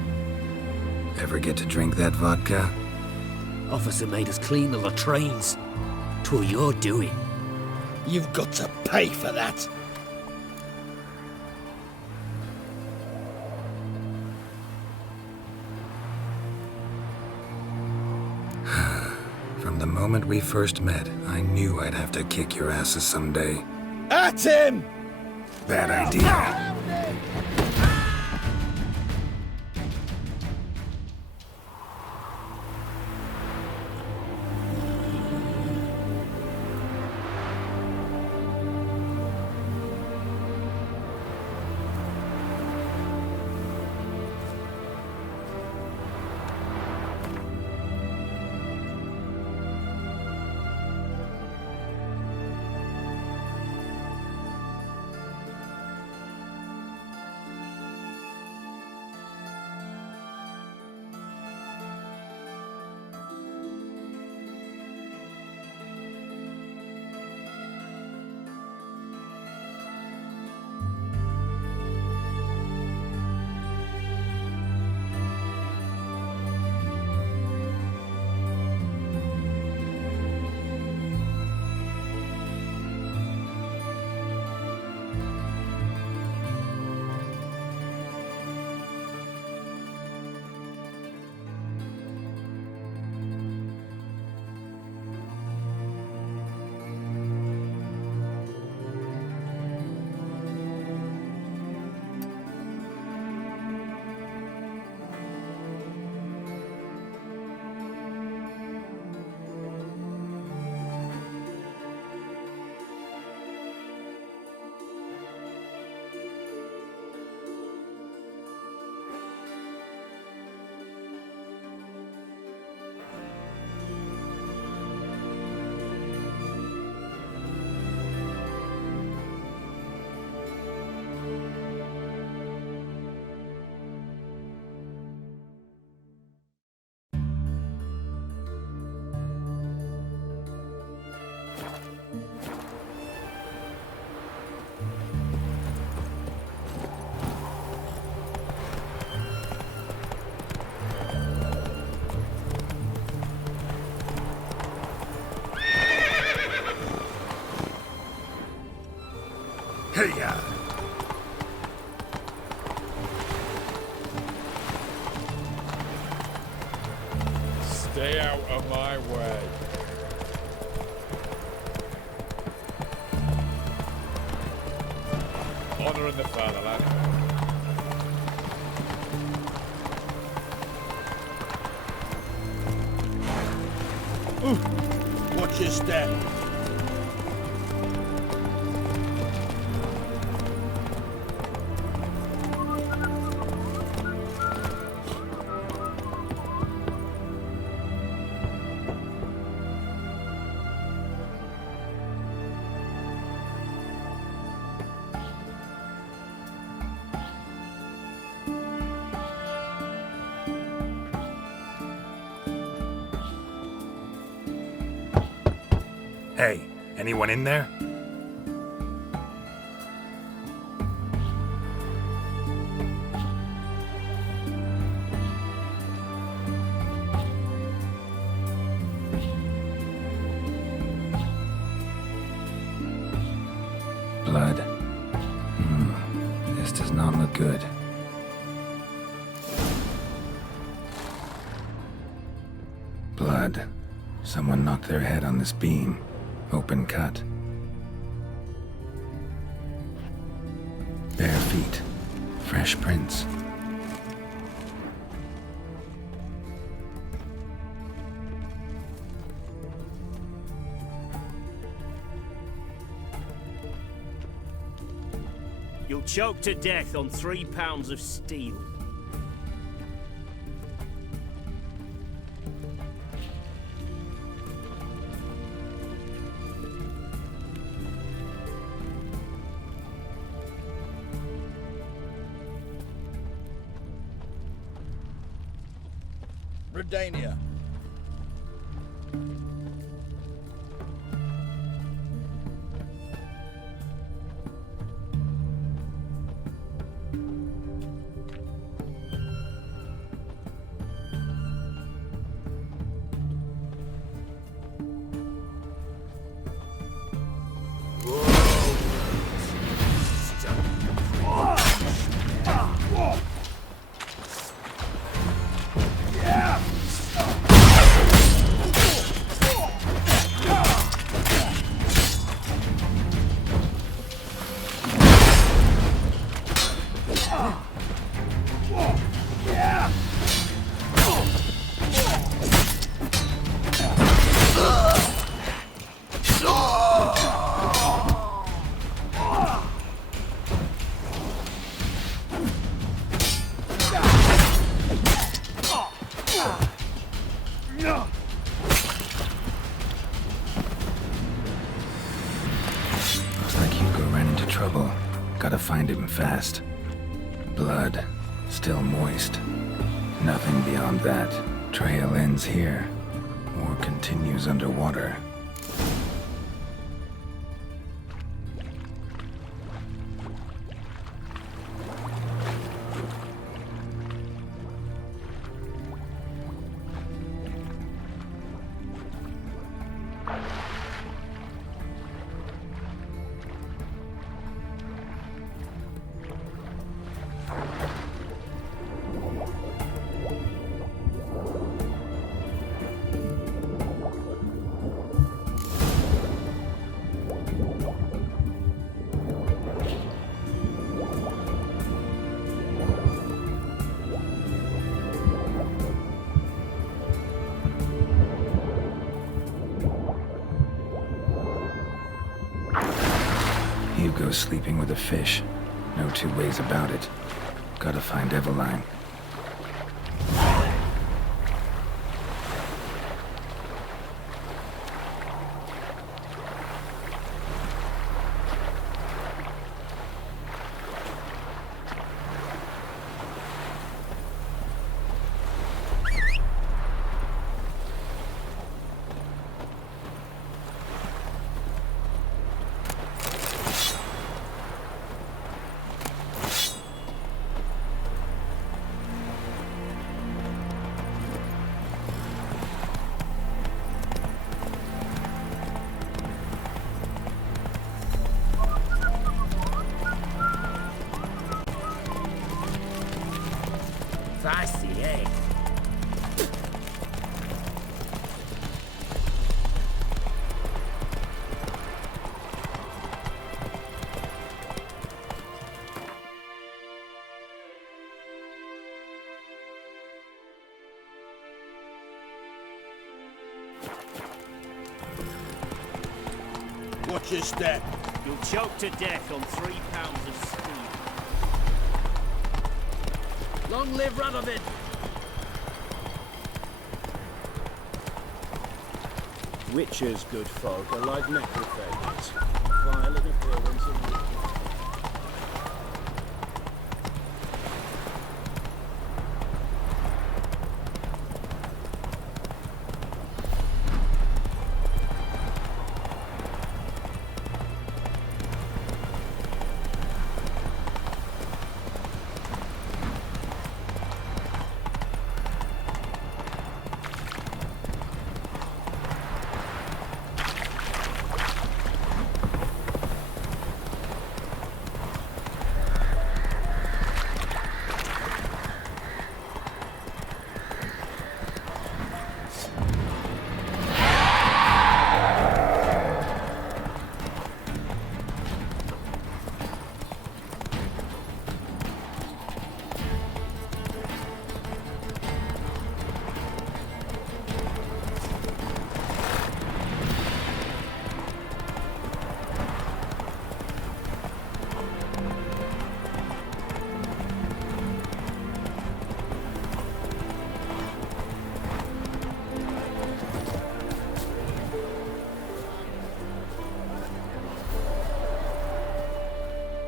Ever get to drink that vodka? Officer made us clean the latrines. 'Twas your doing. You've got to pay for that. From the moment we first met, I knew I'd have to kick your asses someday. At him! Bad idea. Hiya! Stay out of my way. Honouring the fatherland. Watch your step. Hey, anyone in there? Blood. This does not look good. Blood. Someone knocked their head on this beam. Open cut. Bare feet. Fresh prints. You'll choke to death on 3 pounds of steel. Redania. Looks like Hugo ran into trouble. Gotta find him fast. Blood. Still moist. Nothing beyond that. Trail ends here. Or continues underwater. Hugo's sleeping with a fish. No two ways about it. Gotta find Eveline. Watch your step. You'll choke to death on 3 pounds of steel. Long live Radovid! Witchers, good folk, are like necrophages. Violent appearance and weakness.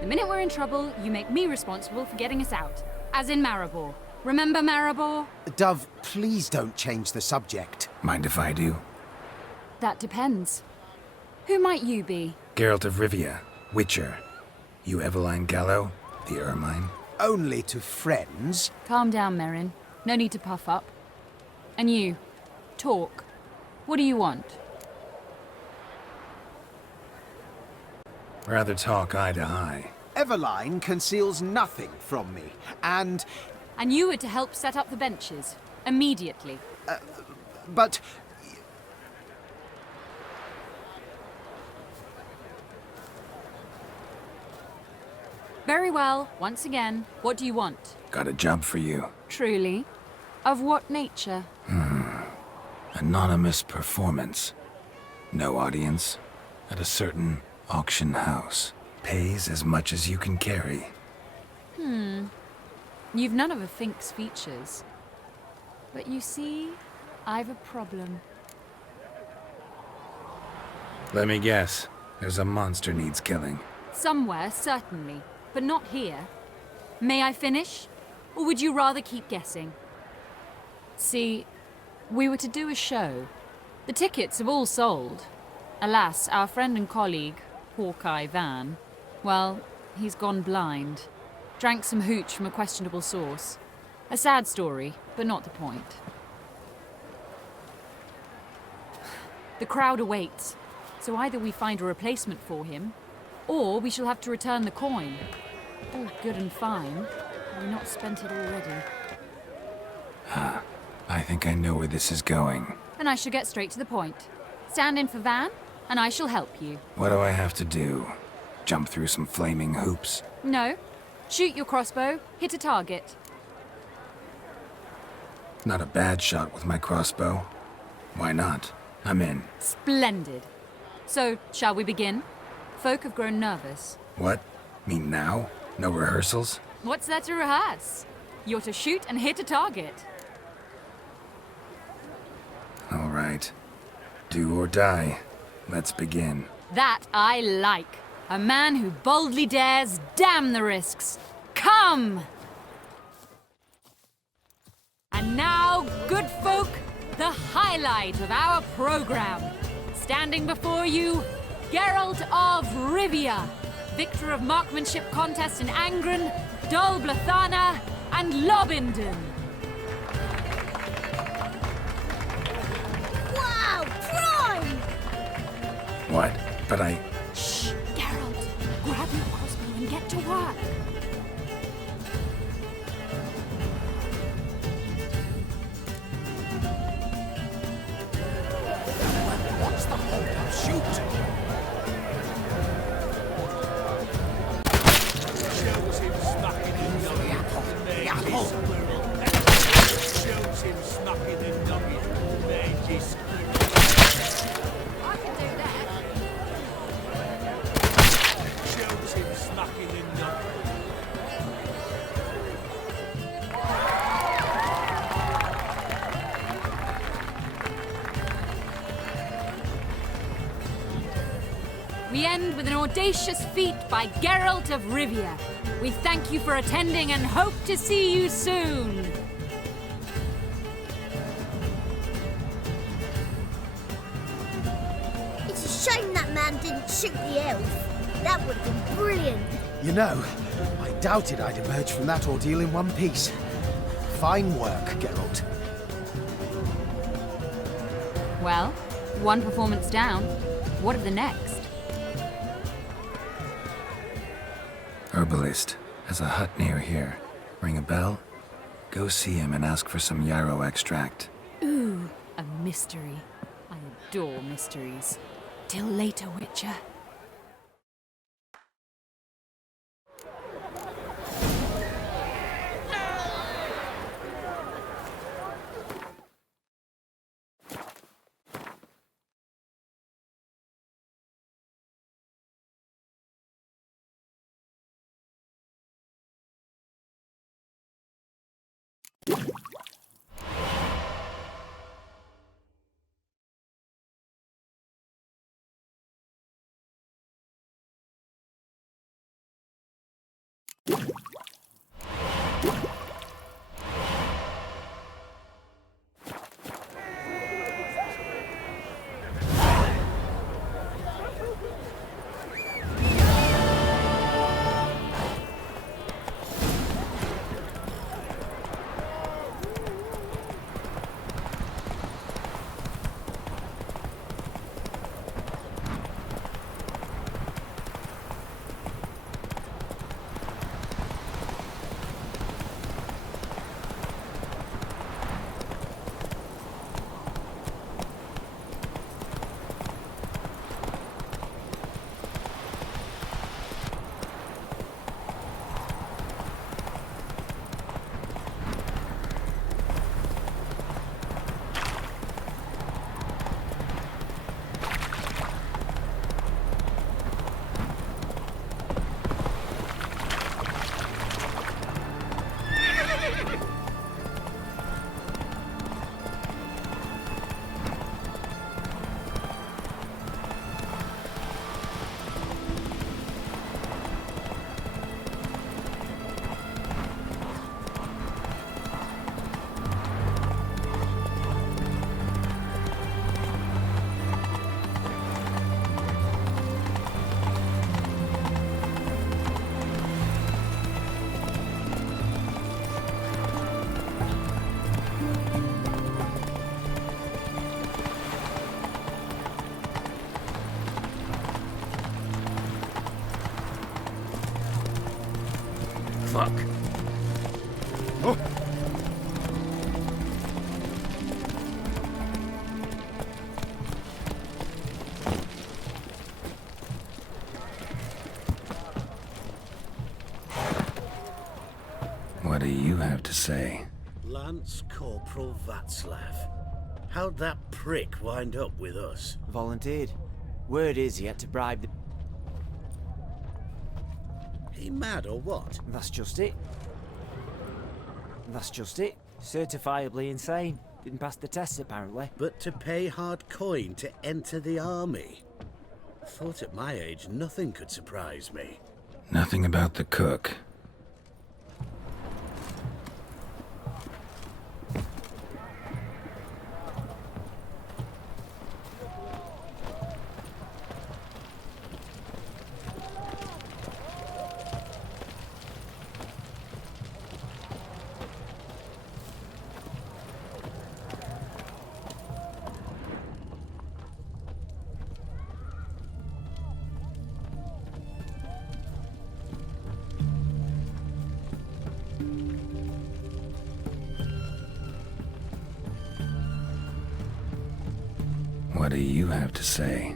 The minute we're in trouble, you make me responsible for getting us out. As in Maribor. Remember Maribor? Dove, please don't change the subject. Mind if I do? That depends. Who might you be? Geralt of Rivia, Witcher. You Eveline Gallo, the Ermine? Only to friends. Calm down, Merrin. No need to puff up. And you, talk. What do you want? Rather talk eye to eye. Eveline conceals nothing from me, and... And you were to help set up the benches. Immediately. But... Very well. Once again, what do you want? Got a job for you. Truly? Of what nature? Anonymous performance. No audience. At a certain auction house. Pays as much as you can carry. You've none of a Fink's features. But you see, I've a problem. Let me guess. There's a monster needs killing. Somewhere, certainly. But not here. May I finish? Or would you rather keep guessing? See, we were to do a show. The tickets have all sold. Alas, our friend and colleague, Hawkeye Van, well, he's gone blind. Drank some hooch from a questionable source. A sad story, but not the point. The crowd awaits, so either we find a replacement for him, or we shall have to return the coin. All good and fine. Have we not spent it already? I think I know where this is going. Then I shall get straight to the point. Stand in for Van, and I shall help you. What do I have to do? Jump through some flaming hoops? No. Shoot your crossbow, hit a target. Not a bad shot with my crossbow. Why not? I'm in. Splendid. So, shall we begin? Folk have grown nervous. What? Mean now? No rehearsals? What's there to rehearse? You're to shoot and hit a target. All right. Do or die. Let's begin. That I like. A man who boldly dares, damn the risks. Come! And now, good folk, the highlight of our program. Standing before you, Geralt of Rivia, victor of marksmanship contests in Angren, Dol Blathana, and Lobindon. Wow, prime! What? But I... Shh, Geralt. Grab your crossbow and get to work. What's the hold-up? Shoot! Shows him smacking the nugget. The apple! Shows him smacking the nugget. Mages. I can do that. we end with an audacious feat by Geralt of Rivia. We thank you for attending and hope to see you soon. It's a shame that man didn't shoot the elf. That would have been brilliant. You know, I doubted I'd emerge from that ordeal in one piece. Fine work, Geralt. Well, one performance down. What of the next? Herbalist has a hut near here. Ring a bell? Go see him and ask for some yarrow extract. Ooh, a mystery. I adore mysteries. Till later, Witcher. Fuck. Oh. What do you have to say? Lance Corporal Václav. How'd that prick wind up with us? Volunteered. Word is he had to bribe the... He mad or what? That's just it. That's just it. Certifiably insane. Didn't pass the tests, apparently. But to pay hard coin to enter the army? I thought at my age nothing could surprise me. Nothing about the cook. What do you have to say?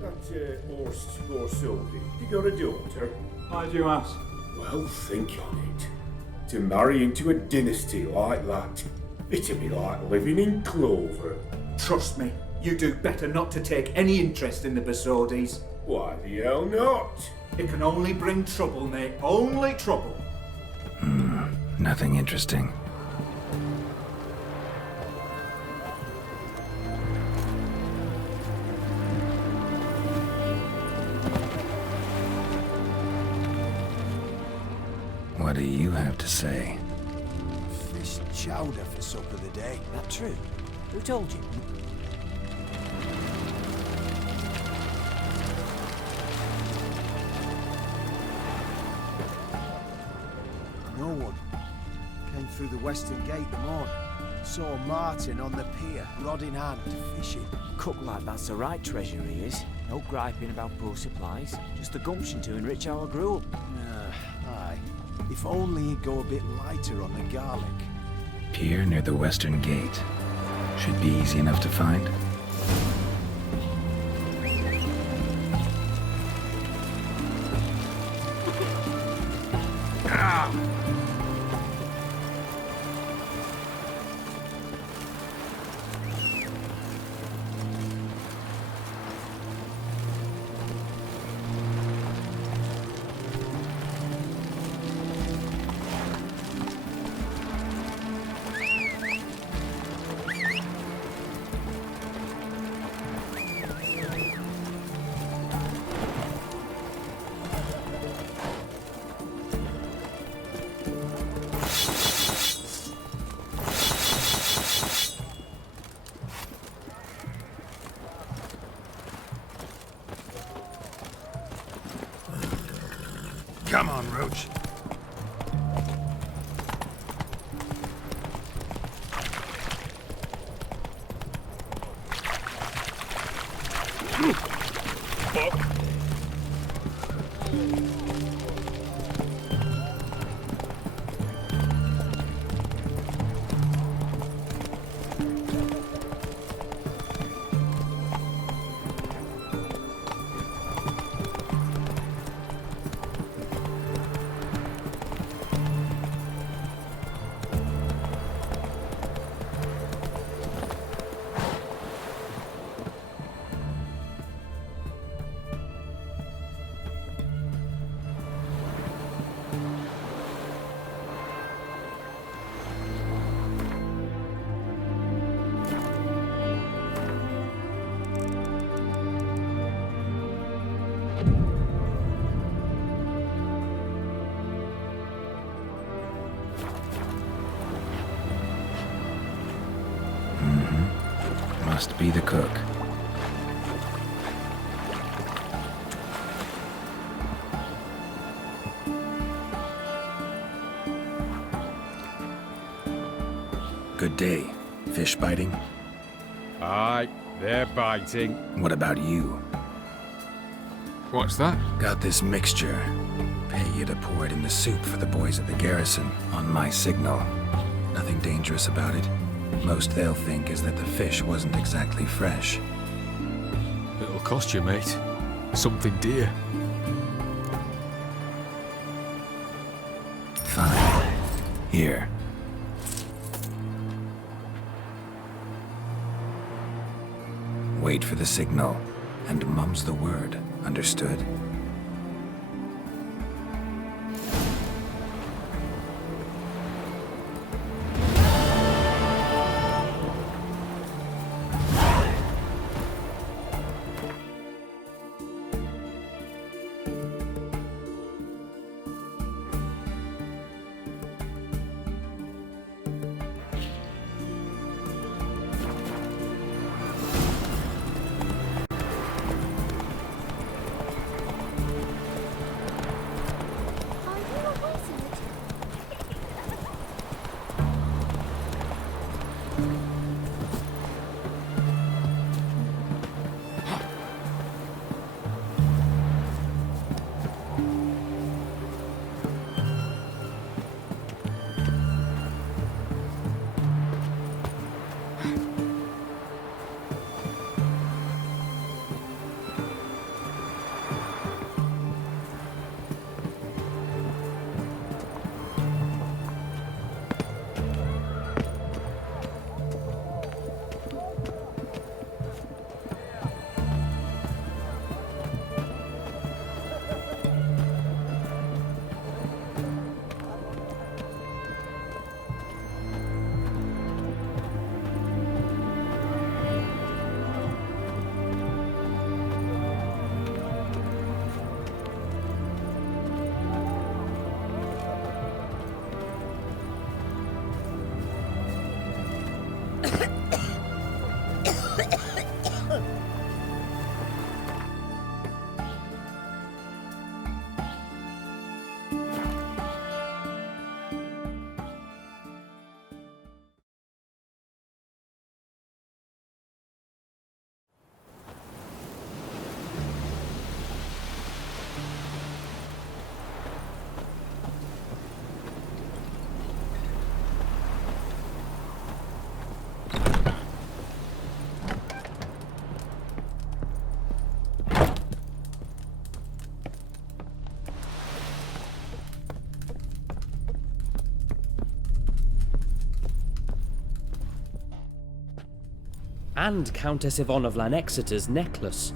That Horst Borsodi, you got a daughter? Why do you ask? Well, think on it. To marry into a dynasty like that, it'd be like living in clover. Trust me, you do better not to take any interest in the Borsodis. Why the hell not? It can only bring trouble, mate. Only trouble. Nothing interesting. What do you have to say? Fish chowder for supper the day. That true? Who told you? No one. Came through the western gate the morn. Saw Martin on the pier, rod in hand, fishing. Cook like that's the right treasure he is. No griping about poor supplies. Just the gumption to enrich our gruel. Aye. If only he'd go a bit lighter on the garlic. Pier near the western gate. Should be easy enough to find. Come on, Roach. Must be the cook. Good day. Fish biting? Aye, they're biting. What about you? What's that? Got this mixture. Pay you to pour it in the soup for the boys at the garrison, on my signal. Nothing dangerous about it. Most they'll think is that the fish wasn't exactly fresh. It'll cost you, mate. Something dear. Fine. Here. Wait for the signal, and mum's the word. Understood? And Countess Yvonne of Lanexeter's necklace.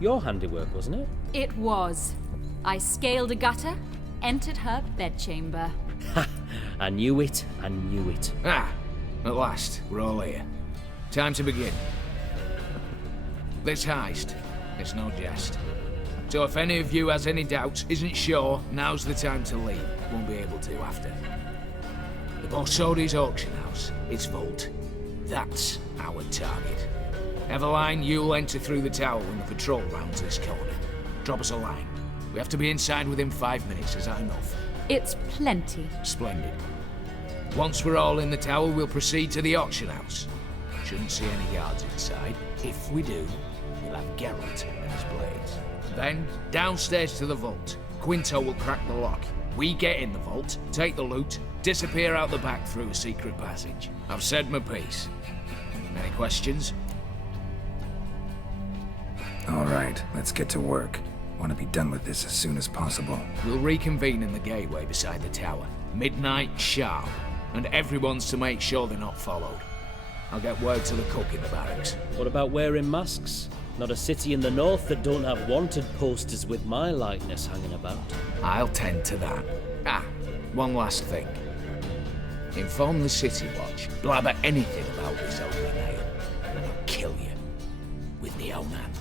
Your handiwork, wasn't it? It was. I scaled a gutter, entered her bedchamber. Ha! I knew it, I knew it. Ah! At last, we're all here. Time to begin. This heist, it's no jest. So if any of you has any doubts, isn't sure, now's the time to leave. Won't be able to after. The Borsodi's auction house, its vault. That's our target. Eveline, you'll enter through the tower when the patrol rounds this corner. Drop us a line. We have to be inside within 5 minutes, is that enough? It's plenty. Splendid. Once we're all in the tower, we'll proceed to the auction house. Shouldn't see any guards inside. If we do, we'll have Geralt and his blades. Then, downstairs to the vault. Quinto will crack the lock. We get in the vault, take the loot, disappear out the back through a secret passage. I've said my piece. Any questions? All right, let's get to work. Want to be done with this as soon as possible. We'll reconvene in the gateway beside the tower. Midnight sharp. And everyone's to make sure they're not followed. I'll get word to the cook in the barracks. What about wearing masks? Not a city in the north that don't have wanted posters with my likeness hanging about. I'll tend to that. Ah, one last thing. Inform the City Watch. Blabber anything about this ugly nail, and I'll kill you. With my own hands.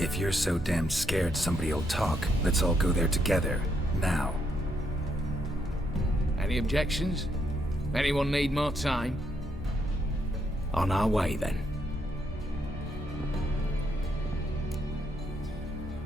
If you're so damn scared somebody'll talk, let's all go there together. Now. Any objections? Anyone need more time? On our way, then.